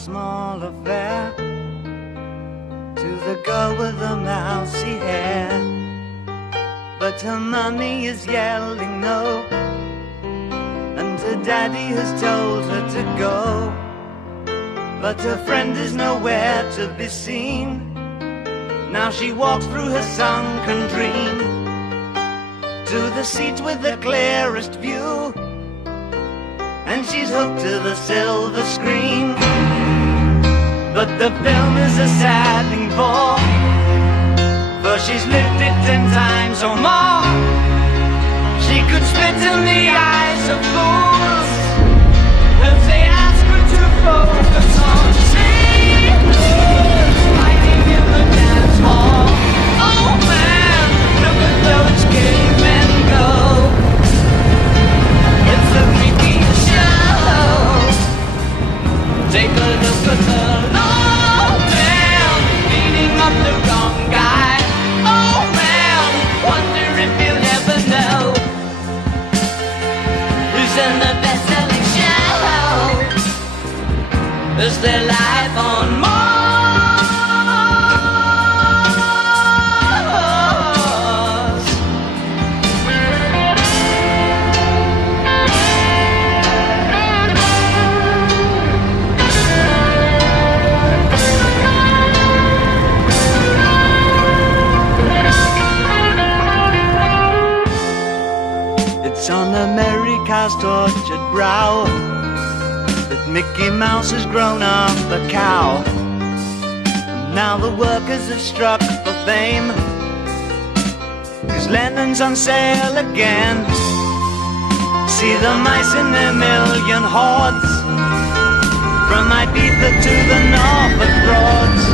small affair to the girl with the mousy hair. But her mommy is yelling no, and her daddy has told her to go. But her friend is nowhere to be seen. Now she walks through her sunken dream to the seat with the clearest view, and she's hooked to the silver screen. But the film is a sad thing for she's lived it 10 times or more. She could spit in the eyes of fools if they ask her to focus on sailors fighting in the dance hall. Oh man, look at those cavemen go. It's a freaky show. Take a look at the old man beating up the wrong guy. Oh man, wonder if you'll ever know who's in the best-selling show. Is there life on Mars? It's on America's tortured brow that Mickey Mouse has grown up a cow. And now the workers have struck for fame, 'cause Lennon's on sale again. See the mice in their million hordes, from Ibiza to the Norfolk Broads.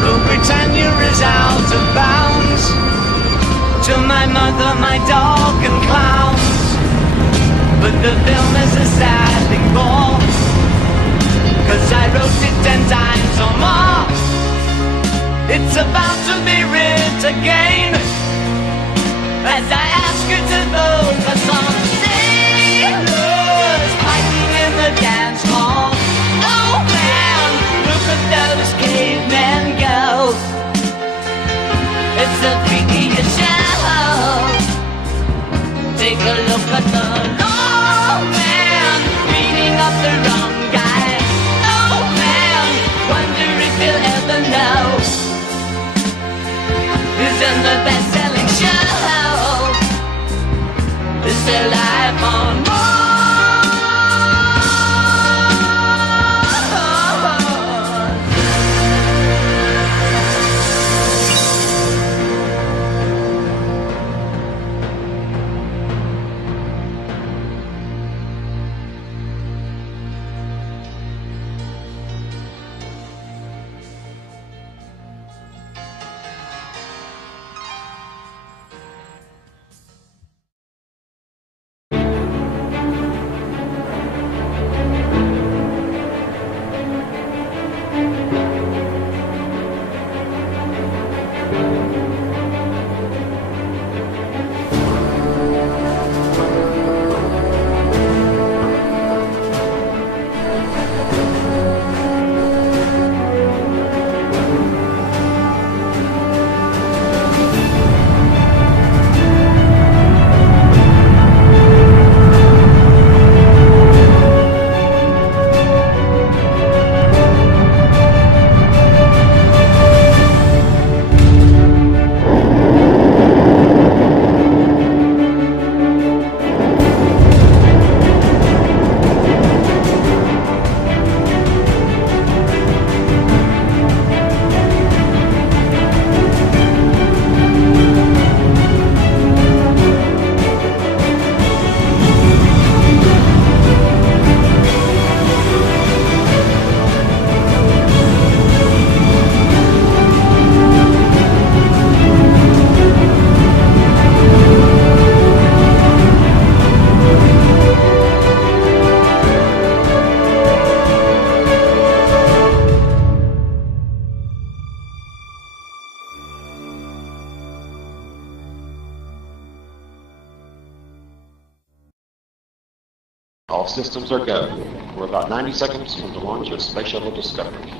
Rule Britannia is out of bounds, to my mother, my dog and clowns. But the film is a sad thing for, 'cause I wrote it 10 times or more. It's about to be writ again, as I ask you to focus on sailors fighting in the dance hall. Oh man, look at those cavemen go. It's the freakiest show. Take a look at the old man beating up the wrong guy. Oh man, wonder if you'll ever know who's in the best-selling show. Is there All systems are go. We're about 90 seconds from the launch of Space Shuttle Discovery.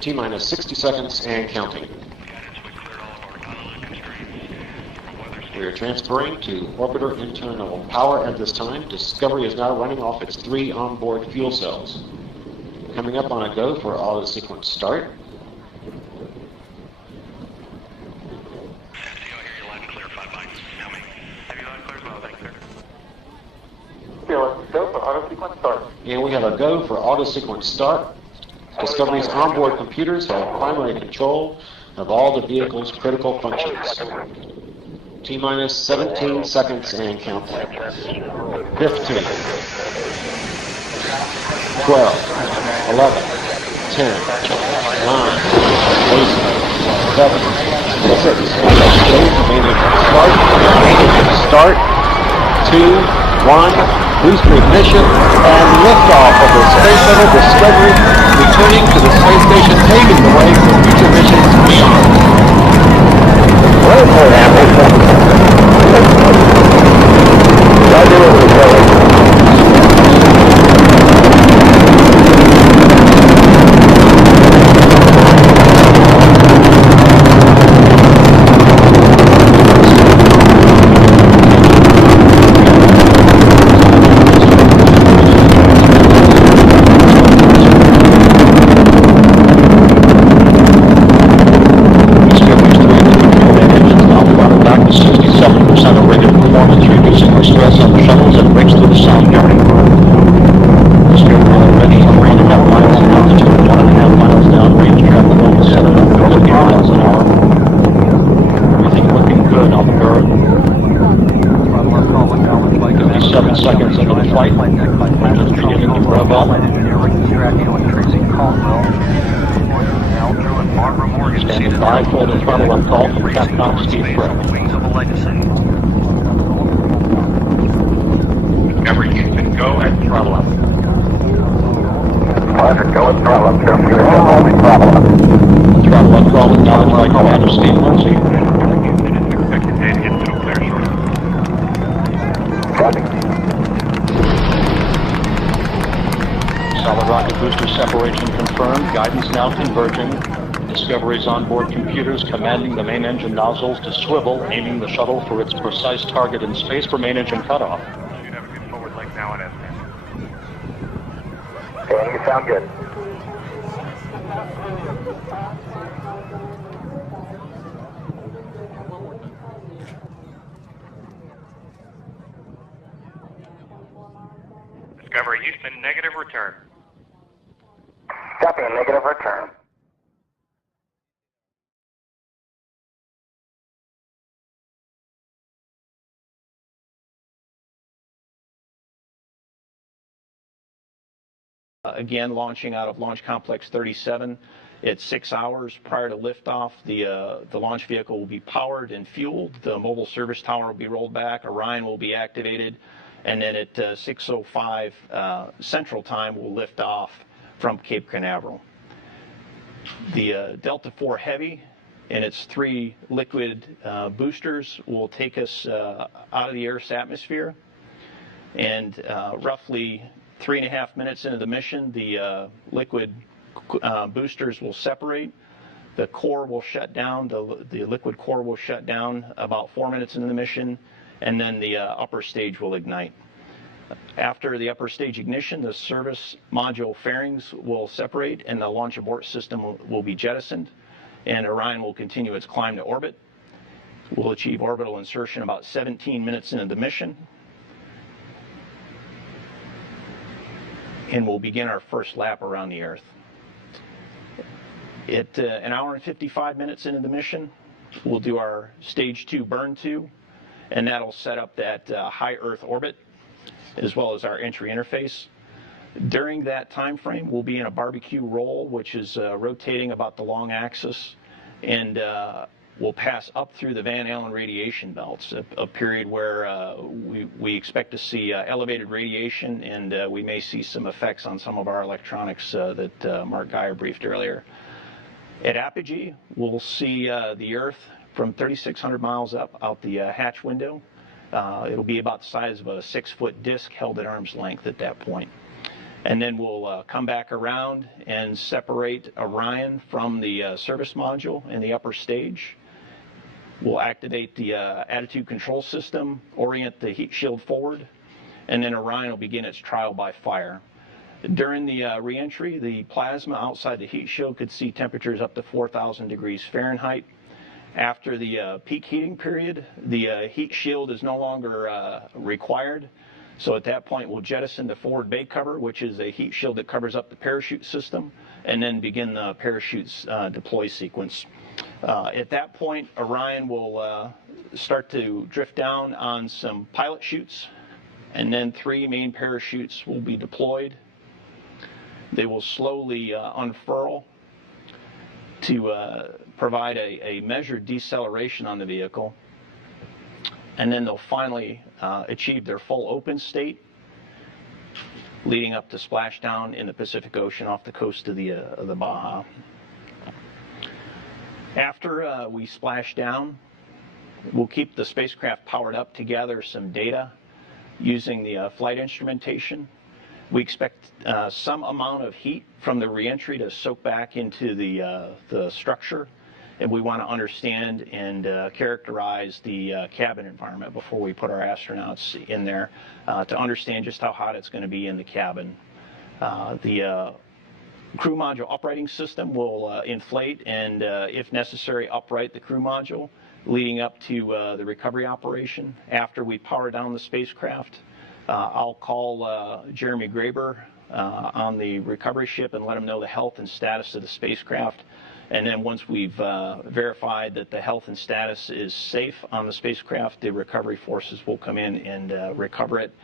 T-minus 60 seconds and counting. We are transferring to orbiter internal power at this time. Discovery is now running off its 3 onboard fuel cells. Coming up on a go for auto sequence start. Go for auto sequence start. And we have a go for auto sequence start. Discovery's onboard computers have primary control of all the vehicle's critical functions. T-minus 17 seconds and counting. 15, 12, 11, 10, 9, 8, 7, 6, start, 2, 1, booster ignition, and liftoff of the Space Shuttle Discovery, returning to the space station, paving the way for future missions beyond. Standing by for the throttle up call from Capcom Speed Pro. Discovery Houston, go at throttle up. Roger, go at throttle up. Throttle up. Throttle up call acknowledged by Commander Steve Lindsay. Houston is expected to get to a clear short. Copy. Solid rocket booster separation confirmed. Guidance now converging. Discovery's onboard computers commanding the main engine nozzles to swivel, aiming the shuttle for its precise target in space for main engine cutoff. You have a good forward leg now on S10. Okay, you sound good. Discovery Houston, negative return. Copy, negative return. Again, launching out of Launch Complex 37. It's 6 hours prior to liftoff. The launch vehicle will be powered and fueled. The mobile service tower will be rolled back. Orion will be activated. And then at 6:05 Central Time, we'll lift off from Cape Canaveral. The Delta IV Heavy and its 3 liquid boosters will take us out of the Earth's atmosphere. And roughly 3.5 minutes into the mission, the liquid boosters will separate. The core will shut down. The liquid core will shut down about 4 minutes into the mission, and then the upper stage will ignite. After the upper stage ignition, the service module fairings will separate, and the launch abort system will be jettisoned, and Orion will continue its climb to orbit. We'll achieve orbital insertion about 17 minutes into the mission, and we'll begin our first lap around the Earth. At 1 hour and 55 minutes into the mission, we'll do our stage 2 burn 2, and that'll set up that high Earth orbit, as well as our entry interface. During that time frame, we'll be in a barbecue roll, which is rotating about the long axis, and will pass up through the Van Allen radiation belts, a period where we expect to see elevated radiation, and we may see some effects on some of our electronics that Mark Geyer briefed earlier. At apogee, we'll see the Earth from 3,600 miles up out the hatch window. It'll be about the size of a 6-foot disc held at arm's length at that point. And then we'll come back around and separate Orion from the service module in the upper stage. We'll activate the attitude control system, orient the heat shield forward, and then Orion will begin its trial by fire. During the re-entry, the plasma outside the heat shield could see temperatures up to 4,000 degrees Fahrenheit. After the peak heating period, the heat shield is no longer required. So at that point, we'll jettison the forward bay cover, which is a heat shield that covers up the parachute system, and then begin the parachute's deploy sequence. At that point, Orion will start to drift down on some pilot chutes, and then 3 main parachutes will be deployed. They will slowly unfurl to provide a measured deceleration on the vehicle, and then they'll finally achieve their full open state, leading up to splashdown in the Pacific Ocean off the coast of the Baja. After we splash down, we'll keep the spacecraft powered up to gather some data using the flight instrumentation. We expect some amount of heat from the reentry to soak back into the structure, and we want to understand and characterize the cabin environment before we put our astronauts in there to understand just how hot it's going to be in the cabin. The crew module uprighting system will inflate and, if necessary, upright the crew module, leading up to the recovery operation. After we power down the spacecraft, I'll call Jeremy Graber on the recovery ship and let him know the health and status of the spacecraft. And then once we've verified that the health and status is safe on the spacecraft, the recovery forces will come in and recover it.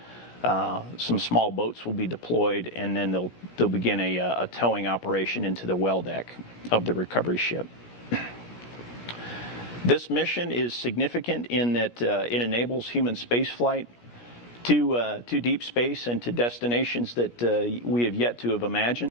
Some small boats will be deployed, and then they'll begin a towing operation into the well deck of the recovery ship. This mission is significant in that it enables human spaceflight to deep space and to destinations that we have yet to have imagined.